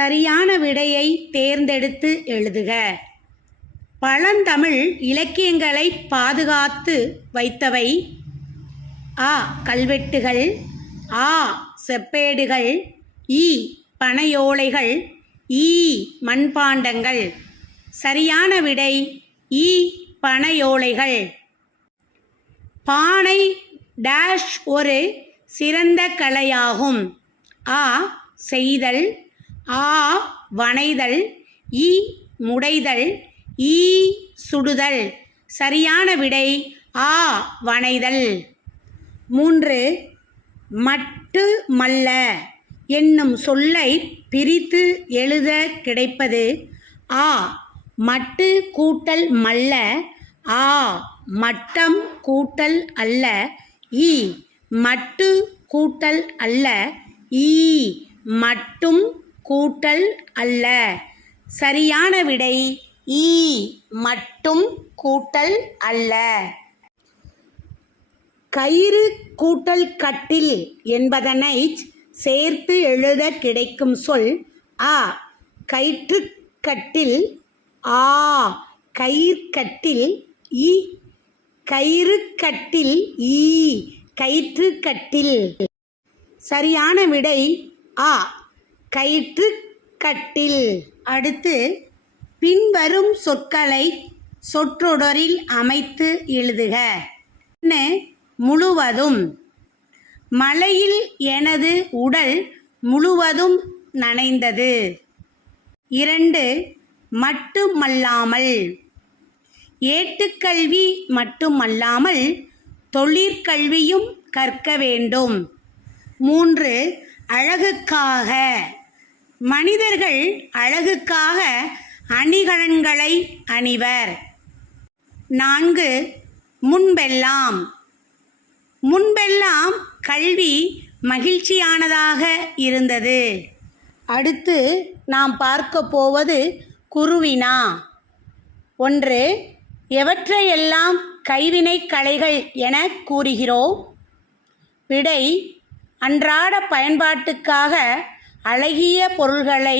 சரியான விடையை தேர்ந்தெடுத்து எழுதுக. பழந்தமிழ் இலக்கியங்களை பாதுகாத்து வைத்தவை: அ. கல்வெட்டுகள், ஆ. செப்பேடுகள், இ. பனையோலைகள், ஈ. மண்பாண்டங்கள். சரியான விடை இ. பனையோலைகள். பானை டேஷ் ஒரு சிறந்த கலையாகும்: அ. செய்தல், ஆ. வனைதல், இ. முடைதல், ஈ. சுடுதல். சரியான விடை ஆ. வனைதல். 3. மட்டு மல்ல என்னும் சொல்லை பிரித்து எழுத கிடைப்பது: ஆ. மட்டு கூட்டல் மல்ல, ஆ. மட்டம் கூட்டல் அல்ல, இ. மட்டு கூட்டல் அல்ல, ஈ. மட்டும் கூட்டல் அல்ல. சரியான விடை ஈ. மட்டும் கூட்டல் அல்ல. கயிறு கூட்டல் கட்டில் என்பதனை சேர்த்து எழுத கிடைக்கும் சொல்: அ. கயிற்றுக்கட்டில், ஆ. கயிற்கட்டில், இ. கயிறுக்கட்டில், ஈ. கயிற்றுக்கட்டில். சரியான விடை ஆ. கயிற்றுக்கட்டில். அடுத்து பின்வரும் சொற்களை சொற்றொடரில் அமைத்து எழுதுக. 1. முழுவதும்: மழையில் எனது உடல் முழுவதும் நனைந்தது. 2. மட்டுமல்லாமல்: ஏட்டுக்கல்வி மட்டுமல்லாமல் தொழிற்கல்வியும் கற்க வேண்டும். 3. அழகுக்காக: மனிதர்கள் அழகுக்காக அணிகலன்களை அணிவர். 4. முன்பெல்லாம்: முன்பெல்லாம் கல்வி மகிழ்ச்சியானதாக இருந்தது. அடுத்து நாம் பார்க்க போவது குருவினா. 1. எவற்றையெல்லாம் கைவினை கலைகள் என கூறுகிறோம்? விடை: அன்றாட பயன்பாட்டுக்காக அழகிய பொருள்களை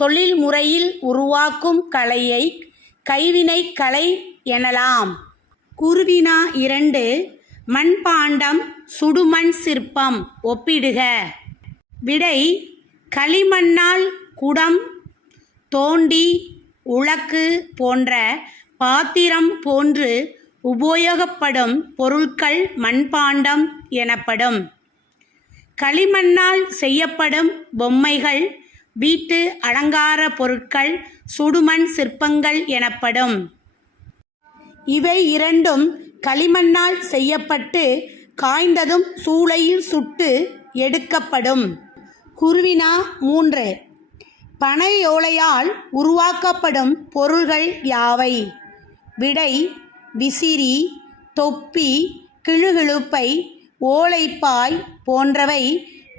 தொழில் முறையில் உருவாக்கும் கலையை கைவினை கலை எனலாம். குருவினா 2. மண்பாண்டம், சுடுமண் சிற்பம் ஒப்பிடுக. விடை: களிமண்ணால் குடம், தோண்டி, உலக்கு போன்ற பாத்திரம் போன்று உபயோகப்படும் பொருட்கள் மண்பாண்டம் எனப்படும். களிமண்ணால் செய்யப்படும் பொம்மைகள், வீட்டு அலங்கார பொருட்கள் சுடுமண் சிற்பங்கள் எனப்படும். இவை இரண்டும் களிமண்ணால் செய்யப்பட்டு காய்ந்ததும் சூளையில் சுட்டு எடுக்கப்படும். குருவினா 3. பனையோலையால் உருவாக்கப்படும் பொருள்கள் யாவை? விடை: விசிறி, தொப்பி, கிளுகிளுப்பை, ஓலைப்பாய் போன்றவை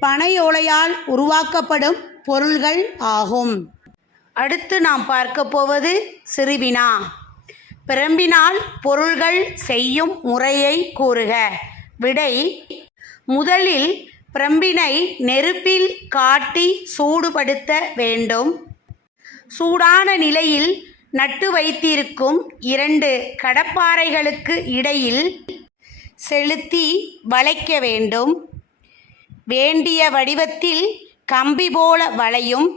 பனையோலையால் உருவாக்கப்படும் பொருள்கள் ஆகும். அடுத்து நாம் பார்க்க போவது சிறுவினா. பிரம்பினால் பொருள்கள் செய்யும் முறையை கூறுக. விடை: முதலில் பிரம்பினை நெருப்பில் காட்டி சூடுபடுத்த வேண்டும். சூடான நிலையில் நட்டு வைத்திருக்கும் 2 கடப்பாறைகளுக்கு இடையில் செலுத்தி வளைக்க வேண்டும். வேண்டிய வடிவத்தில் கம்பி போல வளையும்.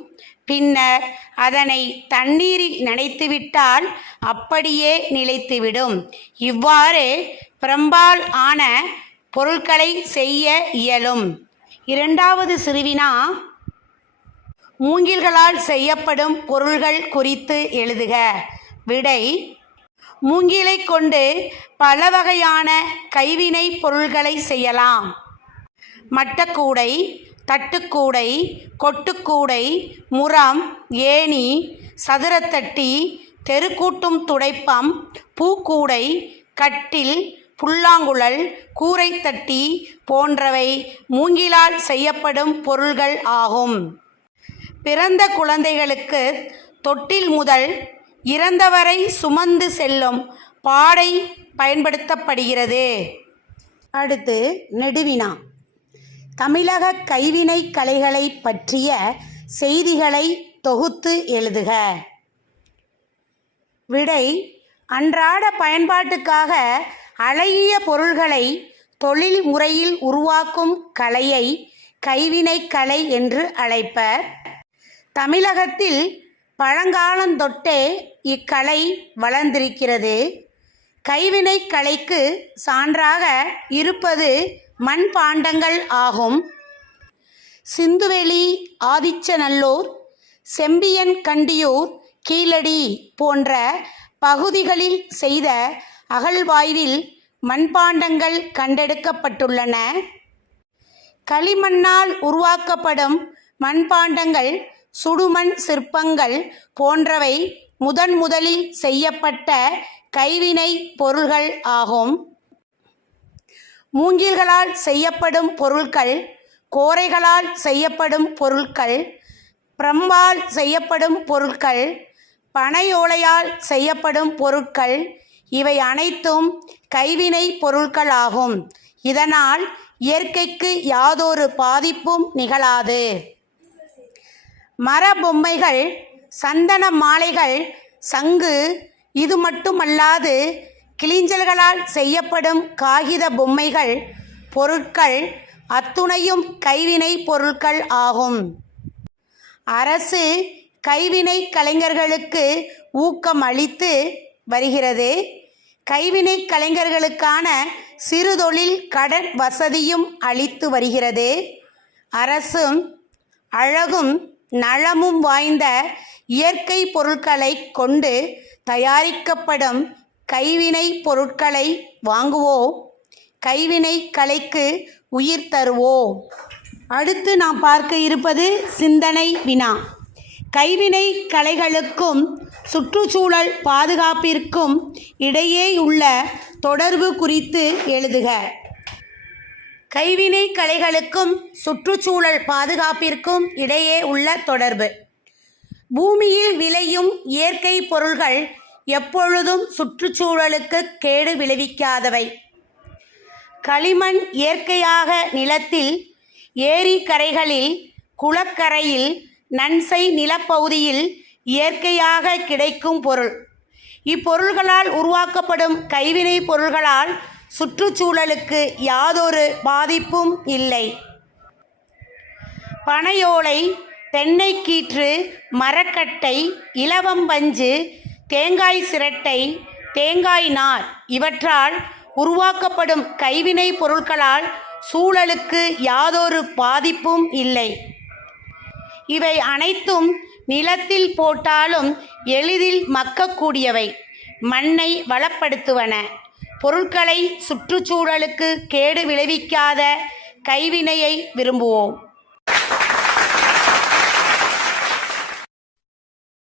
பின்னர் அதனை தண்ணீரில் நனைத்துவிட்டால் அப்படியே நிலைத்துவிடும். இவ்வாறு பிரம்பால் ஆன பொருட்களை செய்ய இயலும். 2வது சிறுவினா. மூங்கில்களால் செய்யப்படும் பொருள்கள் குறித்து எழுதுக. விடை: மூங்கிலை கொண்டு பல வகையான கைவினை பொருள்களை செய்யலாம். மட்டக்கூடை, தட்டுக்கூடை, கொட்டுக்கூடை, முறம், ஏணி, சதுரத்தட்டி, தெருக்கூட்டும் துடைப்பம், பூக்கூடை, கட்டில், புல்லாங்குழல், கூரைத்தட்டி போன்றவை மூங்கிலால் செய்யப்படும் பொருள்கள் ஆகும். பிறந்த குழந்தைகளுக்கு தொட்டில் முதல் இறந்தவரை சுமந்து செல்லும் பாடை பயன்படுத்தப்படுகிறது. அடுத்து நெடுவினா. தமிழக கைவினை கலைகளை பற்றிய செய்திகளை தொகுத்து எழுதுக. விடை: அன்றாட பயன்பாட்டுக்காக அழகிய பொருள்களை தொழில் முறையில் உருவாக்கும் கலையை கைவினைக் கலை என்று அழைப்பர். தமிழகத்தில் பழங்காலந்தொட்டே இக்கலை வளர்ந்திருக்கிறது. கைவினைக் கலைக்கு சான்றாக இருப்பது மண்பாண்டங்கள் ஆகும். சிந்துவெளி, ஆதிச்சநல்லூர், செம்பியன்கண்டியூர், கீழடி போன்ற பகுதிகளில் செய்த அகழ்வாய்வில் மண்பாண்டங்கள் கண்டெடுக்கப்பட்டுள்ளன. களிமண்ணால் உருவாக்கப்படும் மண்பாண்டங்கள், சுடுமண் சிற்பங்கள் போன்றவை முதலில் செய்யப்பட்ட கைவினை பொருள்கள் ஆகும். மூங்கில்களால் செய்யப்படும் பொருட்கள், கோரைகளால் செய்யப்படும் பொருட்கள், பிரம்பால் செய்யப்படும் பொருட்கள், பனையோலையால் செய்யப்படும் பொருட்கள் இவை அனைத்தும் கைவினை பொருட்களாகும். இதனால் இயற்கைக்கு யாதொரு பாதிப்பும் நிகழாது. மர பொம்மைகள், சந்தன மாலைகள், சங்கு, இது மட்டுமல்லாது கிளிஞ்சல்களால் செய்யப்படும் காகித பொம்மைகள் பொருட்கள் அத்துணையும் கைவினை பொருட்கள் ஆகும். அரசு கைவினை கலைஞர்களுக்கு ஊக்கம் அளித்து வருகிறது. கைவினை கலைஞர்களுக்கான சிறுதொழில் கடன் வசதியும் அளித்து வருகிறது. அரசும் அழகும் நலமும் வாய்ந்த இயற்கை பொருட்களை கொண்டு தயாரிக்கப்படும் கைவினை பொருட்களை வாங்குவோம். கைவினை கலைக்கு உயிர் தருவோம். அடுத்து நாம் பார்க்க இருப்பது சிந்தனை வினா. கைவினை கலைகளுக்கும் சுற்றுச்சூழல் பாதுகாப்பிற்கும் இடையேயுள்ள தொடர்பு குறித்து எழுதுக. கைவினை கலைகளுக்கும் சுற்றுச்சூழல் பாதுகாப்பிற்கும் இடையே உள்ள தொடர்பு. பூமியில் விளையும் இயற்கை பொருள்கள் எப்பொழுதும் சுற்றுச்சூழலுக்கு கேடு விளைவிக்காதவை. களிமண் இயற்கையாக நிலத்தில், ஏரி கரைகளில், குளக்கரையில், நன்செய் நிலப்பகுதியில் இயற்கையாக கிடைக்கும் பொருள். இப்பொருள்களால் உருவாக்கப்படும் கைவினை பொருள்களால் சுற்றுச்சூழலுக்கு யாதொரு பாதிப்பும் இல்லை. பனையோலை, தென்னைக்கீற்று, மரக்கட்டை, இலவம்பஞ்சு, தேங்காய் சிரட்டை, தேங்காய் நார் இவற்றால் உருவாக்கப்படும் கைவினை பொருட்களால் சூழலுக்கு யாதொரு பாதிப்பும் இல்லை. இவை அனைத்தும் நிலத்தில் போட்டாலும் எளிதில் மக்கக்கூடியவை, மண்ணை வளப்படுத்துவன. பொருட்களை சுற்றுச்சூழலுக்கு கேடு விளைவிக்காத கைவினையை விரும்புவோம்.